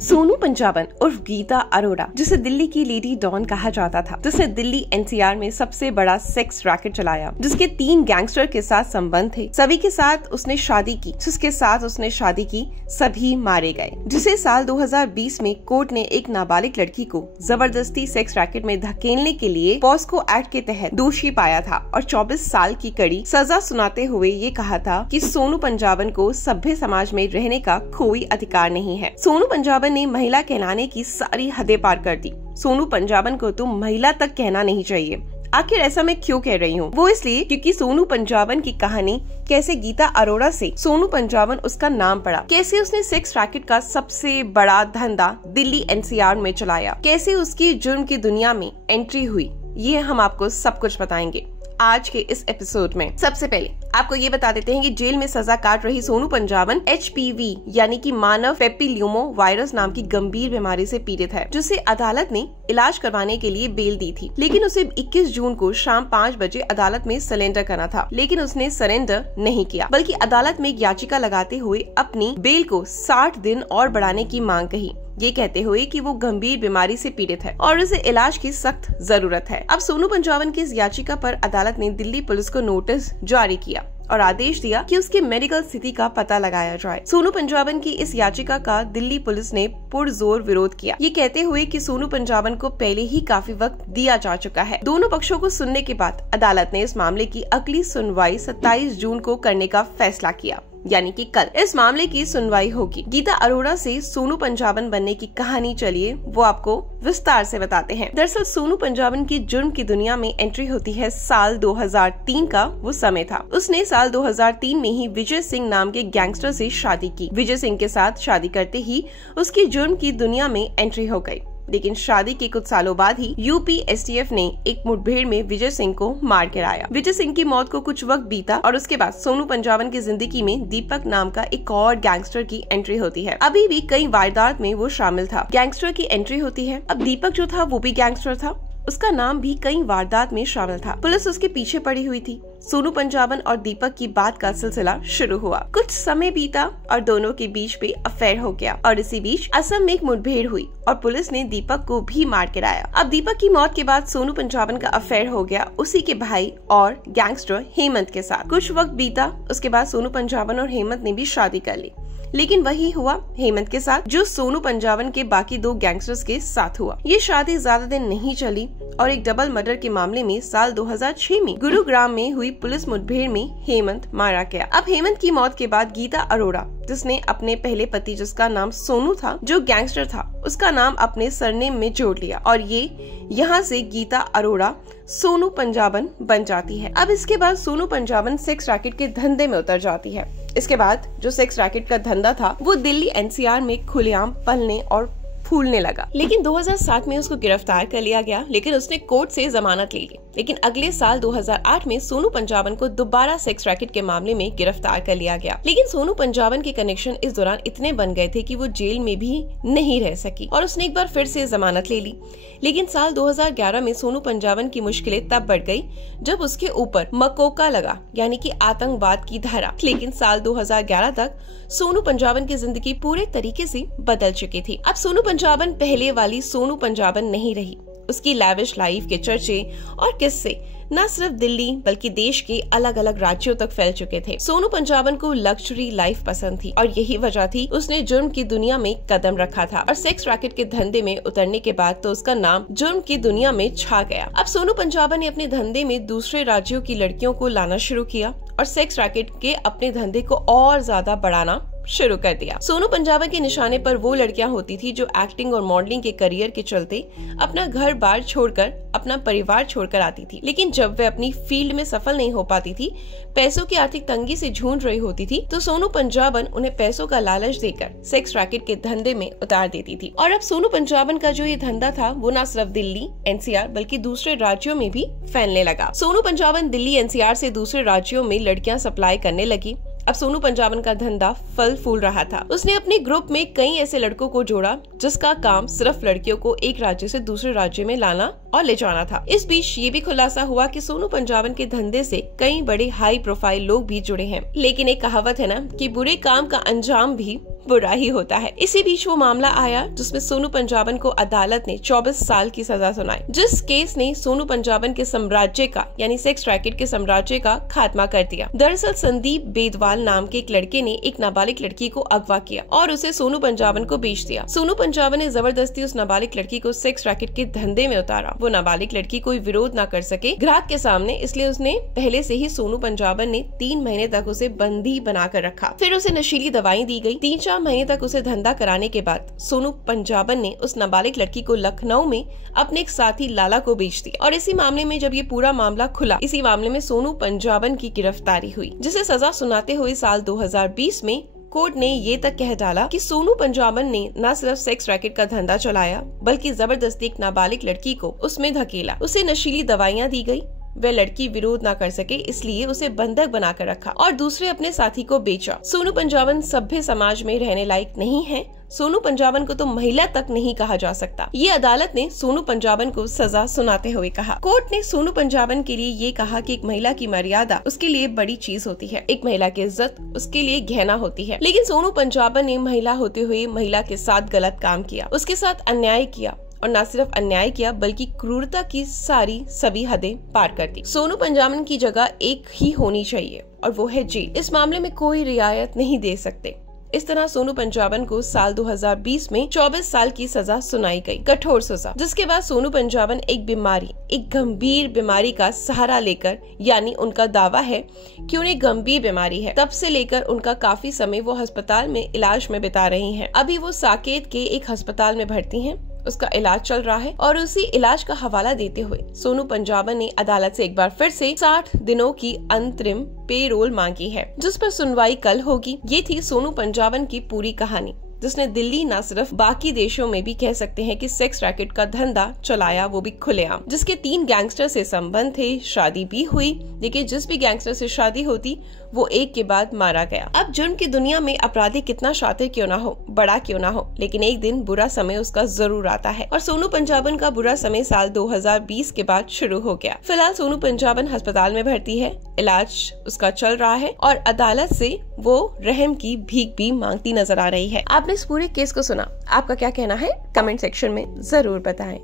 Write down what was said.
सोनू पंजाबन उर्फ गीता अरोड़ा, जिसे दिल्ली की लेडी डॉन कहा जाता था, जिसने दिल्ली एनसीआर में सबसे बड़ा सेक्स रैकेट चलाया, जिसके 3 गैंगस्टर के साथ संबंध थे। सभी के साथ उसने शादी की, जिसके साथ उसने शादी की सभी मारे गए, जिसे साल 2020 में कोर्ट ने एक नाबालिग लड़की को जबरदस्ती सेक्स रैकेट में धकेलने के लिए पॉस्को एक्ट के तहत दोषी पाया था और 24 साल की कड़ी सजा सुनाते हुए ये कहा था कि सोनू पंजाबन को सभ्य समाज में रहने का कोई अधिकार नहीं है। सोनू पंजाबन ने महिला कहलाने की सारी हदें पार कर दी। सोनू पंजाबन को तो महिला तक कहना नहीं चाहिए। आखिर ऐसा मैं क्यों कह रही हूँ? वो इसलिए क्योंकि सोनू पंजाबन की कहानी कैसे गीता अरोड़ा से सोनू पंजाबन उसका नाम पड़ा, कैसे उसने सेक्स रैकेट का सबसे बड़ा धंधा दिल्ली एनसीआर में चलाया, कैसे उसकी जुर्म की दुनिया में एंट्री हुई, ये हम आपको सब कुछ बताएंगे आज के इस एपिसोड में। सबसे पहले आपको ये बता देते हैं कि जेल में सजा काट रही सोनू पंजाबन HPV यानी कि मानव पेपिलियोमो वायरस नाम की गंभीर बीमारी से पीड़ित है, जिसे अदालत ने इलाज करवाने के लिए बेल दी थी। लेकिन उसे 21 जून को शाम 5 बजे अदालत में सरेंडर करना था, लेकिन उसने सरेंडर नहीं किया, बल्कि अदालत में एक याचिका लगाते हुए अपनी बेल को 60 दिन और बढ़ाने की मांग कही, ये कहते हुए कि वो गंभीर बीमारी से पीड़ित है और उसे इलाज की सख्त जरूरत है। अब सोनू पंजाबन की इस याचिका पर अदालत ने दिल्ली पुलिस को नोटिस जारी किया और आदेश दिया कि उसकी मेडिकल स्थिति का पता लगाया जाए। सोनू पंजाबन की इस याचिका का दिल्ली पुलिस ने पुरजोर विरोध किया, ये कहते हुए कि सोनू पंजाबन को पहले ही काफी वक्त दिया जा चुका है। दोनों पक्षों को सुनने के बाद अदालत ने इस मामले की अगली सुनवाई 27 जून को करने का फैसला किया, यानी कि कल इस मामले की सुनवाई होगी। गीता अरोड़ा से सोनू पंजाबन बनने की कहानी चलिए वो आपको विस्तार से बताते हैं। दरअसल सोनू पंजाबन की जुर्म की दुनिया में एंट्री होती है साल 2003 का वो समय था। उसने साल 2003 में ही विजय सिंह नाम के गैंगस्टर से शादी की। विजय सिंह के साथ शादी करते ही उसकी जुर्म की दुनिया में एंट्री हो गई, लेकिन शादी के कुछ सालों बाद ही यूपी STF ने एक मुठभेड़ में विजय सिंह को मार गिराया। विजय सिंह की मौत को कुछ वक्त बीता और उसके बाद सोनू पंजाबन की जिंदगी में दीपक नाम का एक और गैंगस्टर की एंट्री होती है। अभी भी कई वारदात में वो शामिल था। गैंगस्टर की एंट्री होती है। अब दीपक जो था वो भी गैंगस्टर था, उसका नाम भी कई वारदात में शामिल था। पुलिस उसके पीछे पड़ी हुई थी। सोनू पंजाबन और दीपक की बात का सिलसिला शुरू हुआ। कुछ समय बीता और दोनों के बीच पे अफेयर हो गया और इसी बीच असम में एक मुठभेड़ हुई और पुलिस ने दीपक को भी मार गिराया। अब दीपक की मौत के बाद सोनू पंजाबन का अफेयर हो गया उसी के भाई और गैंगस्टर हेमंत के साथ। कुछ वक्त बीता, उसके बाद सोनू पंजाबन और हेमंत ने भी शादी कर ली, लेकिन वही हुआ हेमंत के साथ जो सोनू पंजाबन के बाकी 2 गैंगस्टर्स के साथ हुआ। ये शादी ज्यादा दिन नहीं चली और एक डबल मर्डर के मामले में साल 2006 में गुरुग्राम में हुई पुलिस मुठभेड़ में हेमंत मारा गया। अब हेमंत की मौत के बाद गीता अरोड़ा, जिसने अपने पहले पति जिसका नाम सोनू था, जो गैंगस्टर था, उसका नाम अपने सरनेम में जोड़ लिया और ये यहाँ से गीता अरोड़ा सोनू पंजाबन बन जाती है। अब इसके बाद सोनू पंजाबन सेक्स रैकेट के धंधे में उतर जाती है। इसके बाद जो सेक्स रैकेट का धंधा था वो दिल्ली एनसीआर में खुलेआम पलने और फूलने लगा। लेकिन 2007 में उसको गिरफ्तार कर लिया गया, लेकिन उसने कोर्ट से जमानत ले ली। लेकिन अगले साल 2008 में सोनू पंजाबन को दोबारा सेक्स रैकेट के मामले में गिरफ्तार कर लिया गया। लेकिन सोनू पंजाबन के कनेक्शन इस दौरान इतने बन गए थे कि वो जेल में भी नहीं रह सकी और उसने एक बार फिर से जमानत ले ली। लेकिन साल 2011 में सोनू पंजाबन की मुश्किलें तब बढ़ गई जब उसके ऊपर मकोका लगा, यानी कि आतंकवाद की धारा। लेकिन साल 2011 तक सोनू पंजाबन की जिंदगी पूरे तरीके से बदल चुकी थी। अब सोनू पंजाबन पहले वाली सोनू पंजाबन नहीं रही। उसकी लैविश लाइफ के चर्चे और किस्से न सिर्फ दिल्ली बल्कि देश के अलग अलग राज्यों तक फैल चुके थे। सोनू पंजाबन को लग्जरी लाइफ पसंद थी और यही वजह थी उसने जुर्म की दुनिया में कदम रखा था और सेक्स रैकेट के धंधे में उतरने के बाद तो उसका नाम जुर्म की दुनिया में छा गया। अब सोनू पंजाबन ने अपने धंधे में दूसरे राज्यों की लड़कियों को लाना शुरू किया और सेक्स रैकेट के अपने धंधे को और ज्यादा बढ़ाना शुरू कर दिया। सोनू पंजाबन के निशाने पर वो लड़कियां होती थी जो एक्टिंग और मॉडलिंग के करियर के चलते अपना घर बार छोड़कर, अपना परिवार छोड़कर आती थी। लेकिन जब वे अपनी फील्ड में सफल नहीं हो पाती थी, पैसों की आर्थिक तंगी से जूझ रही होती थी, तो सोनू पंजाबन उन्हें पैसों का लालच देकर सेक्स रैकेट के धंधे में उतार देती थी। और अब सोनू पंजाबन का जो ये धंधा था वो न सिर्फ दिल्ली एनसीआर बल्कि दूसरे राज्यों में भी फैलने लगा। सोनू पंजाबन दिल्ली एनसीआर से दूसरे राज्यों में लड़कियां सप्लाई करने लगी। अब सोनू पंजाबन का धंधा फल फूल रहा था। उसने अपने ग्रुप में कई ऐसे लड़कों को जोड़ा जिसका काम सिर्फ लड़कियों को एक राज्य से दूसरे राज्य में लाना और ले जाना था। इस बीच ये भी खुलासा हुआ कि सोनू पंजाबन के धंधे से कई बड़े हाई प्रोफाइल लोग भी जुड़े हैं। लेकिन एक कहावत है ना कि बुरे काम का अंजाम भी बुरा ही होता है। इसी बीच वो मामला आया जिसमें सोनू पंजाबन को अदालत ने 24 साल की सजा सुनाई, जिस केस ने सोनू पंजाबन के साम्राज्य का यानी सेक्स रैकेट के साम्राज्य का खात्मा कर दिया। दरअसल संदीप बेदवाल नाम के एक लड़के ने एक नाबालिग लड़की को अगवा किया और उसे सोनू पंजाबन को बेच दिया। सोनू पंजाबन ने जबरदस्ती उस नाबालिग लड़की को सेक्स रैकेट के धंधे में उतारा। वो नाबालिग लड़की कोई विरोध न कर सके ग्राहक के सामने, इसलिए उसने पहले से ही सोनू पंजाबन ने 3 महीने तक उसे बंदी बनाकर रखा। फिर उसे नशीली दवाएं दी गई। 3-4 महीने तक उसे धंधा कराने के बाद सोनू पंजाबन ने उस नाबालिग लड़की को लखनऊ में अपने एक साथी लाला को बेच दिया। और इसी मामले में जब ये पूरा मामला खुला, इसी मामले में सोनू पंजाबन की गिरफ्तारी हुई, जिसे सजा सुनाते हुए साल 2020 में कोर्ट ने ये तक कह डाला कि सोनू पंजाबन ने न सिर्फ सेक्स रैकेट का धंधा चलाया, बल्कि जबरदस्ती एक नाबालिग लड़की को उसमें धकेला। उसे नशीली दवाइयाँ दी गई। वह लड़की विरोध न कर सके, इसलिए उसे बंधक बनाकर रखा और दूसरे अपने साथी को बेचा। सोनू पंजाबन सभ्य समाज में रहने लायक नहीं है। सोनू पंजाबन को तो महिला तक नहीं कहा जा सकता। ये अदालत ने सोनू पंजाबन को सजा सुनाते हुए कहा। कोर्ट ने सोनू पंजाबन के लिए ये कहा कि एक महिला की मर्यादा उसके लिए बड़ी चीज होती है, एक महिला की इज्जत उसके लिए गहना होती है। लेकिन सोनू पंजाबन ने महिला होते हुए महिला के साथ गलत काम किया, उसके साथ अन्याय किया और न सिर्फ अन्याय किया बल्कि क्रूरता की सभी हदें पार कर दी। सोनू पंजाबन की जगह एक ही होनी चाहिए और वो है जेल। इस मामले में कोई रियायत नहीं दे सकते। इस तरह सोनू पंजाबन को साल 2020 में 24 साल की सजा सुनाई गई, कठोर सजा, जिसके बाद सोनू पंजाबन एक गंभीर बीमारी का सहारा लेकर, यानी उनका दावा है कि उन्हें गंभीर बीमारी है, तब से लेकर उनका काफी समय वो अस्पताल में इलाज में बिता रही हैं। अभी वो साकेत के एक अस्पताल में भर्ती हैं, उसका इलाज चल रहा है और उसी इलाज का हवाला देते हुए सोनू पंजाबन ने अदालत से एक बार फिर से 60 दिनों की अंतरिम पेरोल मांगी है, जिस पर सुनवाई कल होगी। ये थी सोनू पंजाबन की पूरी कहानी, जिसने दिल्ली न सिर्फ बाकी देशों में भी कह सकते हैं कि सेक्स रैकेट का धंधा चलाया, वो भी खुलेआम, जिसके 3 गैंगस्टर से संबंध थे, शादी भी हुई, लेकिन जिस भी गैंगस्टर से शादी होती वो एक के बाद मारा गया। अब जुर्म की दुनिया में अपराधी कितना शातिर क्यों ना हो, बड़ा क्यों ना हो, लेकिन एक दिन बुरा समय उसका जरूर आता है और सोनू पंजाबन का बुरा समय साल 2020 के बाद शुरू हो गया। फिलहाल सोनू पंजाबन अस्पताल में भर्ती है, इलाज उसका चल रहा है और अदालत से वो रहम की भीख भी मांगती नजर आ रही है। आपने इस पूरे केस को सुना, आपका क्या कहना है कमेंट सेक्शन में जरूर बताएं।